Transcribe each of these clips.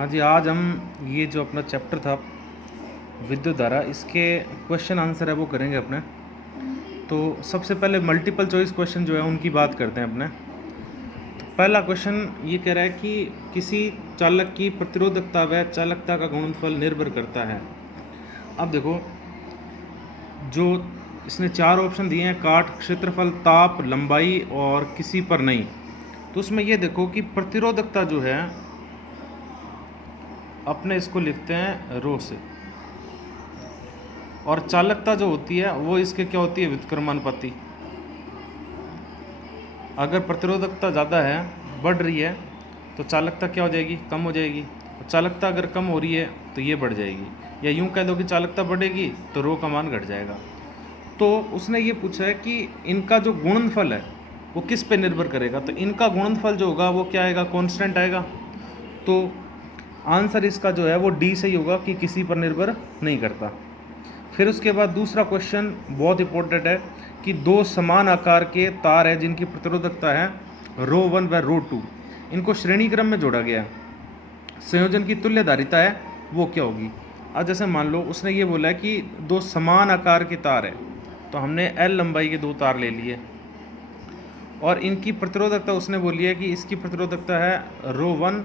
हाँ जी, आज हम ये जो अपना चैप्टर था विद्युत धारा, इसके क्वेश्चन आंसर है वो करेंगे अपने। तो सबसे पहले मल्टीपल चॉइस क्वेश्चन जो है उनकी बात करते हैं अपने। तो पहला क्वेश्चन ये कह रहा है कि किसी चालक की प्रतिरोधकता व चालकता का गुणनफल निर्भर करता है। अब देखो, जो इसने चार ऑप्शन दिए हैं, काट, क्षेत्रफल, ताप, लंबाई और किसी पर नहीं। तो उसमें ये देखो कि प्रतिरोधकता जो है अपने इसको लिखते हैं रो से, और चालकता जो होती है वो इसके क्या होती है, व्युत्क्रमानुपाती। अगर प्रतिरोधकता ज़्यादा है, बढ़ रही है, तो चालकता क्या हो जाएगी, कम हो जाएगी। और चालकता अगर कम हो रही है तो ये बढ़ जाएगी, या यूं कह दो कि चालकता बढ़ेगी तो रो का मान घट जाएगा। तो उसने ये पूछा है कि इनका जो गुणनफल है वो किस पे निर्भर करेगा। तो इनका गुणनफल जो होगा वो क्या आएगा, कांस्टेंट आएगा। तो आंसर इसका जो है वो डी सही होगा कि किसी पर निर्भर नहीं करता। फिर उसके बाद दूसरा क्वेश्चन बहुत इंपॉर्टेंट है कि दो समान आकार के तार है जिनकी प्रतिरोधकता है रो 1 व रो 2, इनको श्रेणी क्रम में जोड़ा गया है, संयोजन की तुल्यधारिता है वो क्या होगी। आज जैसे मान लो उसने ये बोला है कि दो समान आकार के तार है, तो हमने एल लंबाई के दो तार ले लिए, और इनकी प्रतिरोधकता उसने बोली है कि इसकी प्रतिरोधकता है रो 1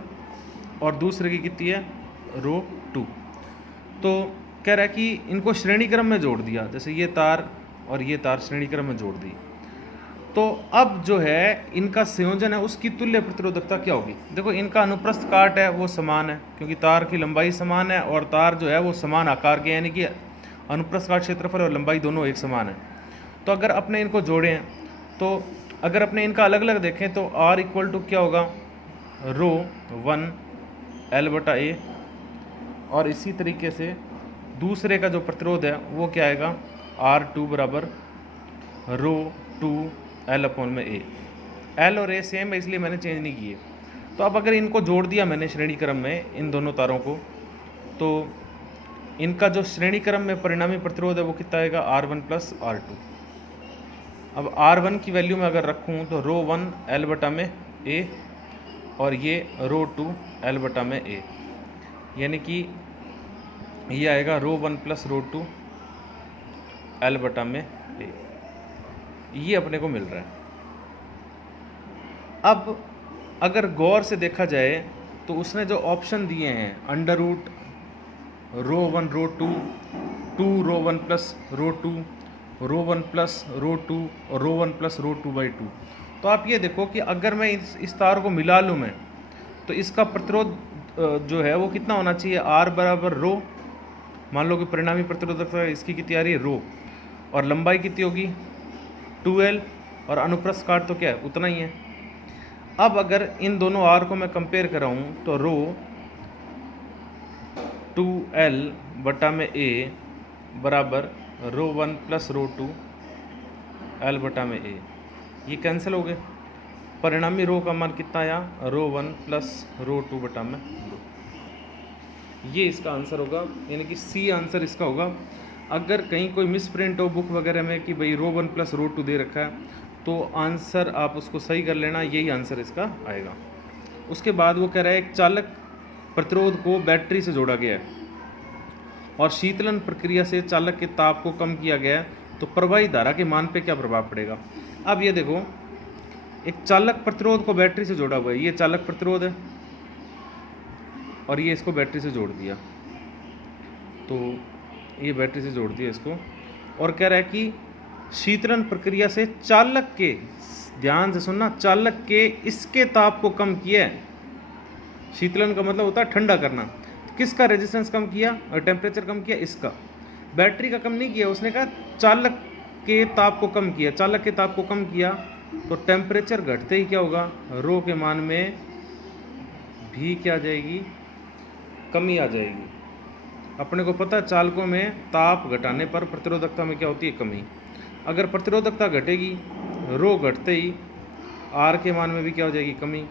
और दूसरे की कितनी है, रो 2। तो कह रहा है कि इनको श्रेणी क्रम में जोड़ दिया, जैसे ये तार और ये तार श्रेणी क्रम में जोड़ दी। तो अब जो है इनका संयोजन है उसकी तुल्य प्रतिरोधकता क्या होगी। देखो, इनका अनुप्रस्थ काट है वो समान है, क्योंकि तार की लंबाई समान है और तार जो है वो समान आकार के, यानी कि अनुप्रस्थ काट, क्षेत्रफल और लंबाई दोनों एक समान है। तो अगर अपने इनको जोड़ें, तो अगर अपने इनका अलग अलग देखें तो R इक्वल टू क्या होगा, रो 1 L/A, और इसी तरीके से दूसरे का जो प्रतिरोध है वो क्या आएगा, R2 बराबर रो 2 L/A। L और A सेम है, इसलिए मैंने चेंज नहीं किए। तो अब अगर इनको जोड़ दिया मैंने श्रेणी क्रम में, इन दोनों तारों को, तो इनका जो श्रेणी क्रम में परिणामी प्रतिरोध है वो कितना आएगा, R1 प्लस R2। अब R1 की वैल्यू में अगर रखूँ तो रो 1 L/A और ये रो 2 L/A, यानी कि ये आएगा रो 1 प्लस रो 2 L/A। ये अपने को मिल रहा है। अब अगर गौर से देखा जाए तो उसने जो ऑप्शन दिए हैं, अंडर रूट रो 1 रो 2, 2 रो 1 प्लस रो 2, रो 1 प्लस रो 2 और रो 1 प्लस रो 2/2। तो आप ये देखो कि अगर मैं इस तार को मिला लूँ मैं, तो इसका प्रतिरोध जो है वो कितना होना चाहिए, R बराबर रो, मान लो कि परिणामी प्रतिरोधकता इसकी कितनी आ रही है, रो, और लंबाई कितनी होगी 2L, और अनुप्रस्थ काट तो क्या है, उतना ही है। अब अगर इन दोनों R को मैं कंपेयर कराऊँ तो रो 2L/A बराबर रो 1 प्लस रो 2 L/A, ये कैंसिल हो गए। परिणामी रो का मान कितना आया, रो 1 प्लस रो 2/2। ये इसका आंसर होगा, यानी कि सी आंसर इसका होगा। अगर कहीं कोई मिस प्रिंट हो बुक वगैरह में कि भाई रो 1 प्लस रो 2 दे रखा है, तो आंसर आप उसको सही कर लेना, यही आंसर इसका आएगा। उसके बाद वो कह रहा है एक चालक प्रतिरोध को बैटरी से जोड़ा गया है और शीतलन प्रक्रिया से चालक के ताप को कम किया गया है, तो प्रवाही धारा के मान पे क्या प्रभाव पड़ेगा। अब ये देखो, एक चालक प्रतिरोध को बैटरी से जोड़ा हुआ है, ये चालक प्रतिरोध है और ये इसको बैटरी से जोड़ दिया, तो ये बैटरी से जोड़ दिया इसको, और कह रहा है कि शीतलन प्रक्रिया से चालक के, ध्यान से सुनना, चालक के इसके ताप को कम किया है। शीतलन का मतलब होता है ठंडा करना। तो किसका रेजिस्टेंस कम किया और टेम्परेचर कम किया, इसका। बैटरी का कम नहीं किया, उसने कहा चालक के ताप को कम किया। चालक के ताप को कम किया तो टेम्परेचर घटते ही क्या होगा, रो के मान में भी क्या आ जाएगी, कमी आ जाएगी। अपने को पता है चालकों में ताप घटाने पर प्रतिरोधकता में क्या होती है, कमी। अगर प्रतिरोधकता घटेगी, रो घटते ही R के मान में भी क्या हो जाएगी, कमी।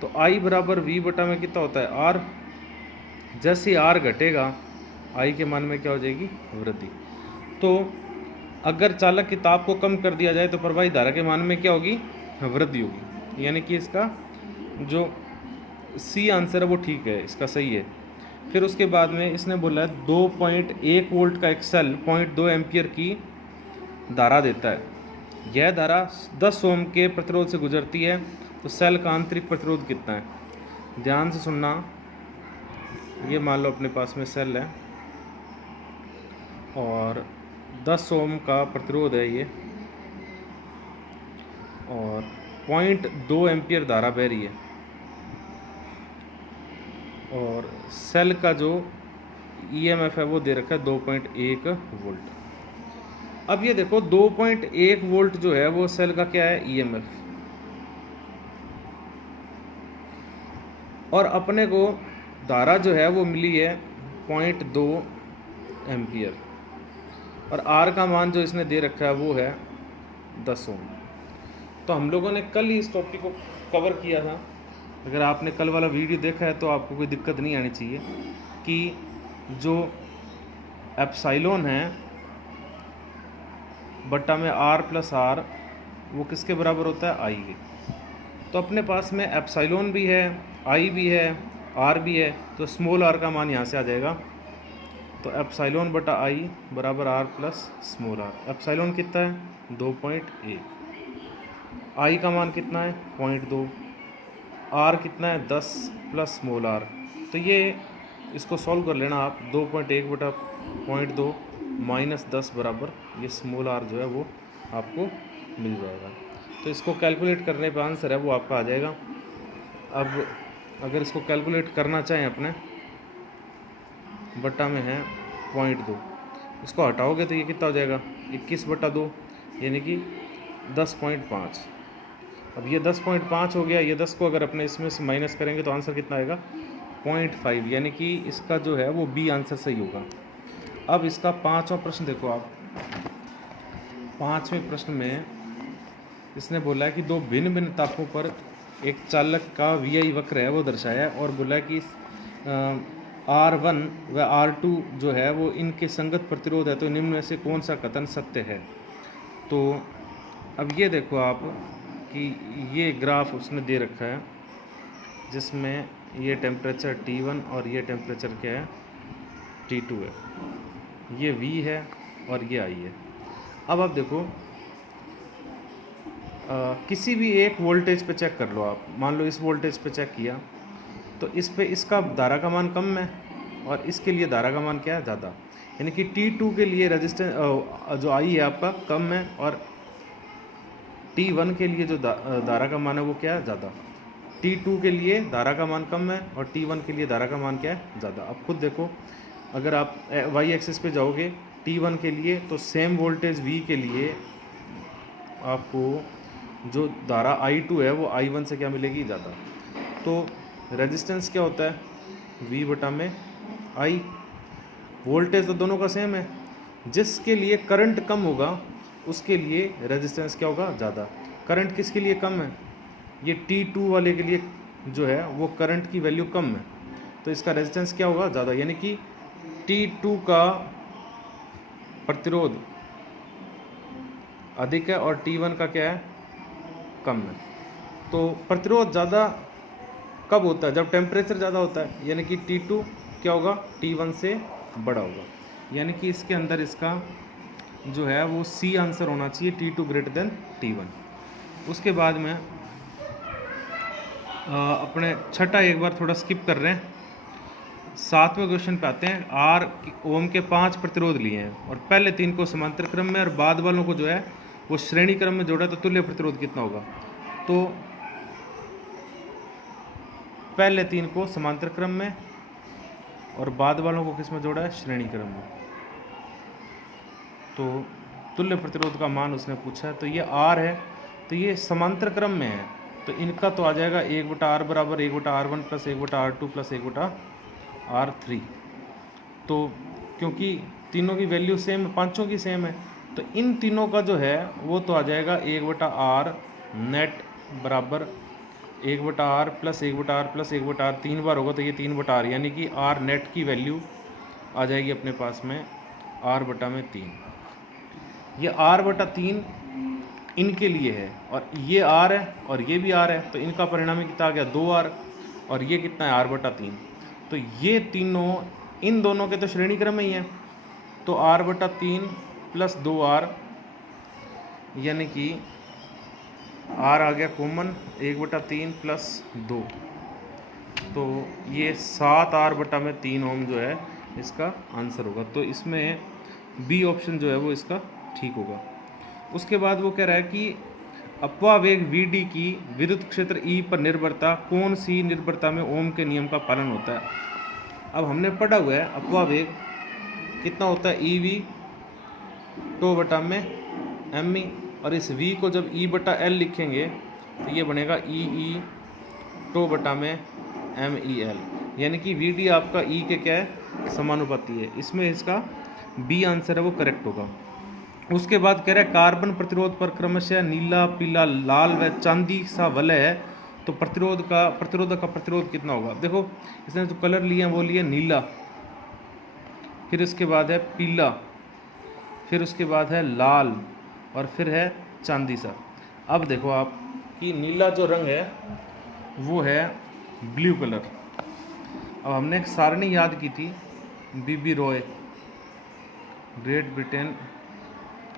तो I बराबर V/, में कितना होता है, R। जैसे R घटेगा I के मान में क्या हो जाएगी, वृद्धि। तो अगर चालक के ताप को कम कर दिया जाए तो प्रवाही धारा के मान में क्या होगी, वृद्धि होगी। यानी कि इसका जो सी आंसर है वो ठीक है, इसका सही है। फिर उसके बाद में इसने बोला है 2.1 वोल्ट का एक सेल 0.2 एम्पियर की धारा देता है। यह धारा 10 ओम के प्रतिरोध से गुजरती है, तो सेल का आंतरिक प्रतिरोध कितना है। ध्यान से सुनना, ये मान लो अपने पास में सेल है और 10 ओम का प्रतिरोध है ये, और 0.2 एम्पियर धारा बह रही है, और सेल का जो ईएमएफ है वो दे रखा है 2.1 वोल्ट। अब ये देखो 2.1 वोल्ट जो है वो सेल का क्या है, ईएमएफ, और अपने को धारा जो है वो मिली है 0.2 एम्पियर, और आर का मान जो इसने दे रखा है वो है 10 ओम। तो हम लोगों ने कल ही इस टॉपिक को कवर किया था। अगर आपने कल वाला वीडियो देखा है तो आपको कोई दिक्कत नहीं आनी चाहिए कि जो एप्सिलॉन है बट्टा में आर प्लस आर वो किसके बराबर होता है, आई के। तो अपने पास में एप्सिलॉन भी है, आई भी है, आर भी है, तो स्मॉल आर का मान यहाँ से आ जाएगा। तो एप्सिलॉन बटा आई बराबर r plus small r. Epsilon कितना है 2.1, आई का मान कितना है 0.2, आर कितना है 10 प्लस स्मॉल आर। तो ये इसको सॉल्व कर लेना आप, 2.1 बटा 0.2 माइनस 10 बराबर ये स्मॉल आर जो है वो आपको मिल जाएगा। तो इसको कैलकुलेट करने पर आंसर है वो आपका आ जाएगा। अब अगर इसको कैलकुलेट करना चाहें अपने बट्टा में है 0.2, इसको हटाओगे तो ये कितना हो जाएगा 21 बटा 2 यानी कि 10.5। अब ये 10.5 हो गया, ये 10 को अगर अपने इसमें से माइनस करेंगे तो आंसर कितना आएगा 0.5, यानी कि इसका जो है वो बी आंसर सही होगा। अब इसका 5वां प्रश्न देखो आप। 5वें प्रश्न में इसने बोला है कि दो भिन्न भिन्न तापों पर एक चालक का वी वक्र है वो दर्शाया है, और बोला है कि R1 व R2 जो है वो इनके संगत प्रतिरोध है, तो निम्न में से कौन सा कथन सत्य है। तो अब ये देखो आप कि ये ग्राफ उसने दे रखा है जिसमें ये टेम्परेचर T1 और ये टेम्परेचर क्या है T2 है, ये V है और ये I है। अब आप देखो किसी भी एक वोल्टेज पे चेक कर लो आप, मान लो इस वोल्टेज पे चेक किया तो इस पे इसका धारा का मान कम है और इसके लिए धारा का मान क्या है ज़्यादा, यानी कि T2 के लिए रेजिस्टेंस जो I है आपका कम है, और T1 के लिए जो धारा का मान है वो क्या है ज़्यादा। T2 के लिए धारा का मान कम है और T1 के लिए धारा का मान क्या है ज़्यादा। अब खुद देखो, अगर आप वाई एक्सिस पे जाओगे T1 के लिए तो सेम वोल्टेज V के लिए आपको जो धारा I2 है वो I1 से क्या मिलेगी ज़्यादा। तो रेजिस्टेंस क्या होता है V बटा में I, वोल्टेज तो दोनों का सेम है, जिसके लिए करंट कम होगा उसके लिए रेजिस्टेंस क्या होगा ज़्यादा। करंट किसके लिए कम है, ये T2 वाले के लिए जो है वो करंट की वैल्यू कम है, तो इसका रेजिस्टेंस क्या होगा ज़्यादा, यानी कि T2 का प्रतिरोध अधिक है और T1 का क्या है कम है। तो प्रतिरोध ज़्यादा कब होता है, जब टेम्परेचर ज़्यादा होता है, यानी कि T2 क्या होगा T1 से बड़ा होगा, यानी कि इसके अंदर इसका जो है वो सी आंसर होना चाहिए, T2 ग्रेटर देन T1। उसके बाद में अपने छठा एक बार थोड़ा स्किप कर रहे हैं, 7वें क्वेश्चन पे आते हैं। R ओम के 5 प्रतिरोध लिए हैं और पहले 3 को समांतर क्रम में और बाद वालों को जो है वो श्रेणी क्रम में जोड़ा, तो तुल्य प्रतिरोध कितना होगा। तो पहले 3 को समांतर क्रम में और बाद वालों को किस में जोड़ा है, श्रेणी क्रम में। तो तुल्य प्रतिरोध का मान उसने पूछा है, तो ये R है, तो ये समांतर क्रम में है, तो इनका तो आ जाएगा 1/R बराबर 1/R1 plus 1/R2 plus 1/R3। तो क्योंकि तीनों की वैल्यू सेम है, पांचों की सेम है, तो इन तीनों का जो है वो तो आ जाएगा 1/R नेट बराबर 1/R plus 1/R plus 1/R 3 बार होगा, तो ये 3/R, यानी कि R नेट की वैल्यू आ जाएगी अपने पास में R बटा में 3। ये R बटा 3 इनके लिए है और ये R है और ये भी R है, तो इनका परिणामी कितना आ गया 2R। और ये कितना है r/3। तो ये तीनों इन दोनों के तो श्रेणी क्रम में ही है, तो r/3 प्लस 2r, यानी कि r आ गया कॉमन 1/3 प्लस 2, तो ये 7r/3 ओम जो है इसका आंसर होगा। तो इसमें बी ऑप्शन जो है वो इसका ठीक होगा। उसके बाद वो कह रहा है कि अपवावेग Vd की विद्युत क्षेत्र E पर निर्भरता कौन सी निर्भरता में ओम के नियम का पालन होता है। अब हमने पढ़ा हुआ है अपवावेग कितना होता है, EV टो बटा में ME, और इस V को जब E/L लिखेंगे तो ये बनेगा EE टो बटा में MEL, यानी कि Vd आपका E के क्या है, समानुपाती है। इसमें इसका बी आंसर है वो करेक्ट होगा। उसके बाद कह रहा है कार्बन प्रतिरोध पर क्रमशः नीला, पीला, लाल व चांदी सा वलय है, तो प्रतिरोधक का प्रतिरोध कितना होगा। देखो इसने जो कलर लिए हैं वो लिए नीला, फिर उसके बाद है पीला, फिर उसके बाद है लाल, और फिर है चांदी सा। अब देखो आप कि नीला जो रंग है वो है ब्लू कलर। अब हमने एक सारणी याद की थी, बीबी रॉय, ग्रेट ब्रिटेन,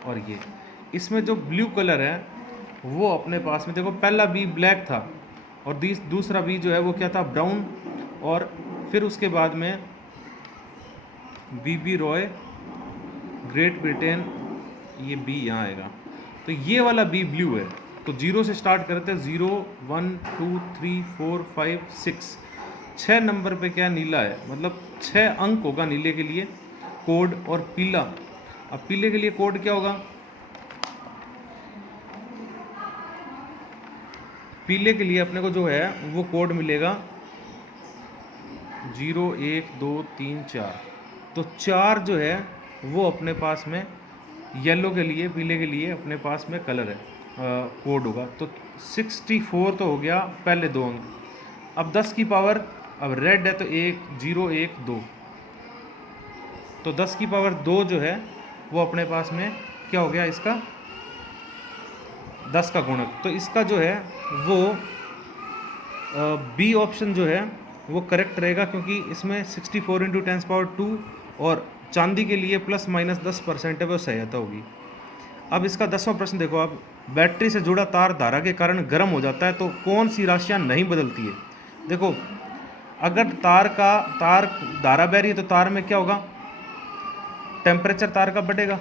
और ये इसमें जो ब्लू कलर है वो अपने पास में देखो पहला बी ब्लैक था और दूसरा बी जो है वो क्या था, ब्राउन, और फिर उसके बाद में बीबी रॉय, ग्रेट ब्रिटेन, ये बी यहाँ आएगा। तो ये वाला बी ब्लू है। तो 0 से स्टार्ट करते हैं, 0 1 2 3 4 5 6, 6 नंबर पे क्या नीला है, मतलब 6 अंक होगा नीले के लिए कोड, और पीला, अब पीले के लिए कोड क्या होगा, पीले के लिए अपने को जो है वो कोड मिलेगा 0 1 2 3 4, तो 4 जो है वो अपने पास में येलो के लिए, पीले के लिए अपने पास में कलर है, कोड होगा। तो 64 तो हो गया पहले 2 अंक। अब 10 की पावर, अब रेड है तो 1 0 1 2, तो 10 की पावर 2 जो है वो अपने पास में क्या हो गया, इसका 10 का गुणक। तो इसका जो है वो बी ऑप्शन जो है वो करेक्ट रहेगा, क्योंकि इसमें 64 × 10⁻², और चांदी के लिए प्लस माइनस 10% है वो सहायता होगी। अब इसका 10वां प्रश्न देखो आप, बैटरी से जुड़ा तार धारा के कारण गर्म हो जाता है, तो कौन सी राशियां नहीं बदलती है। देखो अगर तार धारा बह रही है तो तार में क्या होगा, टेम्परेचर तार का बढ़ेगा।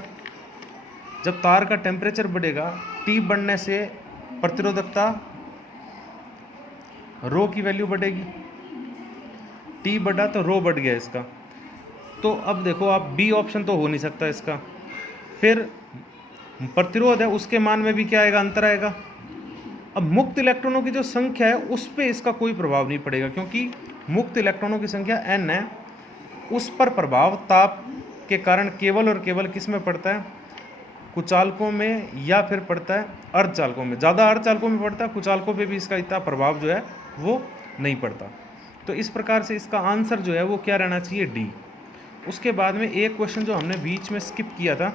जब तार का टेम्परेचर बढ़ेगा, T बढ़ने से प्रतिरोधकता रो की वैल्यू बढ़ेगी, T बढ़ा तो रो बढ़ गया इसका। तो अब देखो आप बी ऑप्शन तो हो नहीं सकता इसका। फिर प्रतिरोध है उसके मान में भी क्या आएगा, अंतर आएगा। अब मुक्त इलेक्ट्रॉनों की जो संख्या है उस पर इसका कोई प्रभाव नहीं पड़ेगा, क्योंकि मुक्त इलेक्ट्रॉनों की संख्या n है, उस पर प्रभाव ताप के कारण केवल और केवल किस में पड़ता है, कुचालकों में, या फिर पड़ता है अर्धचालकों में। ज़्यादा अर्धचालकों में पड़ता है, कुचालकों पे भी इसका इतना प्रभाव जो है वो नहीं पड़ता। तो इस प्रकार से इसका आंसर जो है वो क्या रहना चाहिए, डी। उसके बाद में एक क्वेश्चन जो हमने बीच में स्किप किया था,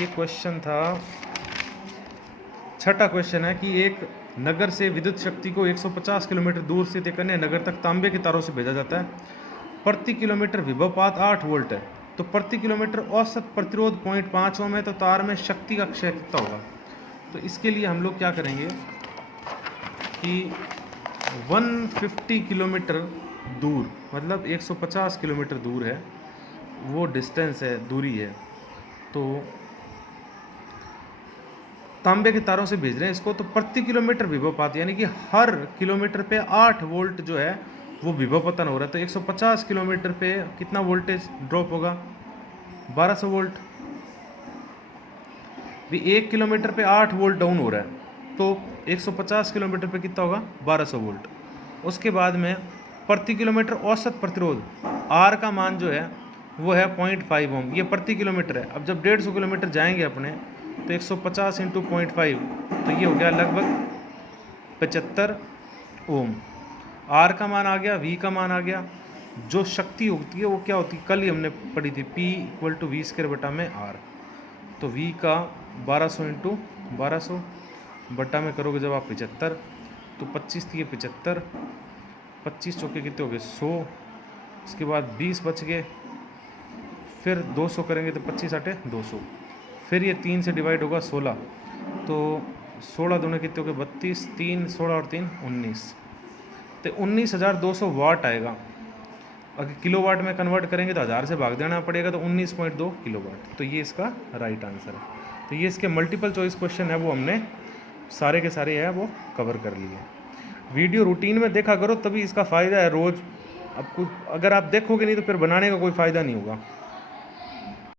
ये क्वेश्चन था 6वां क्वेश्चन है कि एक नगर से विद्युत शक्ति को 150 किलोमीटर दूर से एक अन्य नगर तक तांबे के तारों से भेजा जाता है। प्रति किलोमीटर विभवपात 8 वोल्ट है, तो प्रति किलोमीटर औसत प्रतिरोध 0.5 ओम है, तो तार में शक्ति का क्षय कितना होगा। तो इसके लिए हम लोग क्या करेंगे कि 150 किलोमीटर दूर, मतलब 150 किलोमीटर दूर है वो डिस्टेंस है, दूरी है, तो तांबे के तारों से भेज रहे हैं इसको, तो प्रति किलोमीटर विभवपात यानी कि हर किलोमीटर पे 8 वोल्ट जो है वो विभवपतन हो रहा है। तो 150 किलोमीटर पे कितना वोल्टेज ड्रॉप होगा, 1200 वोल्ट। भी 1 किलोमीटर पे 8 वोल्ट डाउन हो रहा है, तो 150 किलोमीटर पे कितना होगा, 1200 वोल्ट। उसके बाद में प्रति किलोमीटर औसत प्रतिरोध R का मान जो है वो है 0.5 ओम, ये प्रति किलोमीटर है। अब जब 150 किलोमीटर जाएंगे अपने तो 150 × 0.5, तो ये हो गया लगभग 75 ओम। R का मान आ गया, V का मान आ गया। जो शक्ति होती है वो क्या होती है, कल ही हमने पढ़ी थी, P = V² बटा में R। तो V का 1200 × 1200 बटा में करोगे जब आप 75, तो 25 थी 75, 25 चौके कितने हो गए 100, इसके बाद 20 बच गए, फिर 200 करेंगे तो 25 आटे 200, फिर ये 3 से डिवाइड होगा 16, तो 16 दूने कितने हो गए 32, 3 16 और 3 19, तो 19,200 वाट आएगा। अगर किलोवाट में कन्वर्ट करेंगे तो 1000 से भाग देना पड़ेगा, तो 19.2 किलोवाट। तो ये इसका राइट आंसर है। तो ये इसके मल्टीपल चॉइस क्वेश्चन है वो हमने सारे के सारे है वो कवर कर लिए। वीडियो रूटीन में देखा करो, तभी इसका फ़ायदा है। रोज़ आपको अगर आप देखोगे नहीं तो फिर बनाने का कोई फ़ायदा नहीं होगा।